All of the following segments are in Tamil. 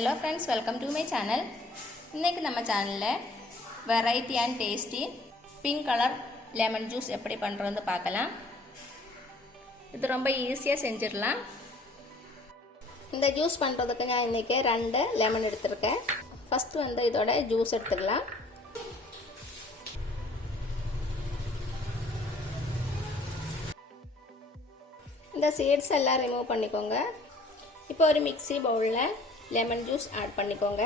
Hello friends, welcome to my channel. இன்னைக்கு நம்ம சேனல்ல variety and tasty pink color lemon juice எப்படி பண்றதுன்னு பார்க்கலாம். இது ரொம்ப ஈஸியா செஞ்சிரலாம். இந்த ஜூஸ் பண்றதுக்கு நான் இன்னைக்கு 2 லெமன் எடுத்துர்க்கேன். ஃபர்ஸ்ட் வந்து இதோட ஜூஸ் எடுத்துக்கலாம். இந்த சீட்ஸ் எல்லாம் ரிமூவ் பண்ணிக்கோங்க. இப்போ ஒரு மிக்ஸி பவுல்ல லெமன் ஜூஸ் ஆட் பண்ணிக்கோங்க.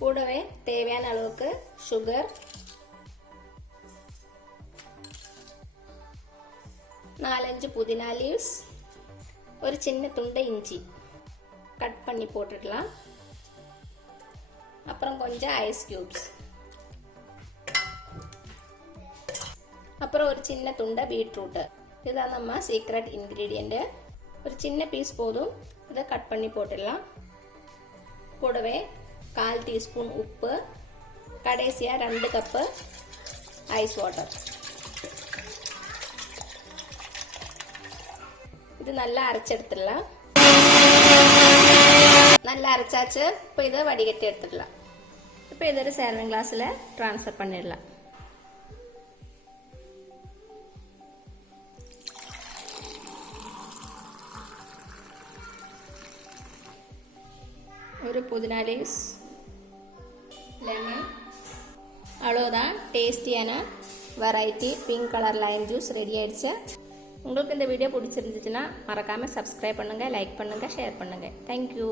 கூடவே தேவையான அளவுக்கு சுகர், 4-5 புதினா லீவ்ஸ், ஒரு சின்ன துண்டு இஞ்சி கட் பண்ணி போட்டுடலாம். அப்புறம் கொஞ்சம் ஐஸ் கியூப்ஸ், அப்புறம் ஒரு சின்ன துண்டு பீட்ரூட். இதுதான் நம்ம சீக்ரெட் இன்கிரீடியன்ட். ஒரு சின்ன பீஸ் போதும், இதை கட் பண்ணி போட்டுடலாம். கூடவே 1/4 டீஸ்பூன் உப்பு, கடைசியாக 2 கப்பு ஐஸ் வாட்டர். இது நல்லா அரைச்செடுத்துடலாம். நல்லா அரைச்சாச்சு. இப்போ இதை வடிகட்டி எடுத்துடலாம். இப்போ இதை ஒரு சர்விங் கிளாஸில் ட்ரான்ஸ்ஃபர் பண்ணிடலாம். ஒரு புதினா லீவ்ஸ், லெமன், அவ்வளோதான். டேஸ்டியான variety pink colour Lime juice ready ஆயிடுச்சு. உங்களுக்கு இந்த வீடியோ பிடிச்சிருந்துச்சுன்னா மறக்காமல் சப்ஸ்கிரைப் பண்ணுங்கள், லைக் பண்ணுங்கள், ஷேர் பண்ணுங்கள். தேங்க்யூ.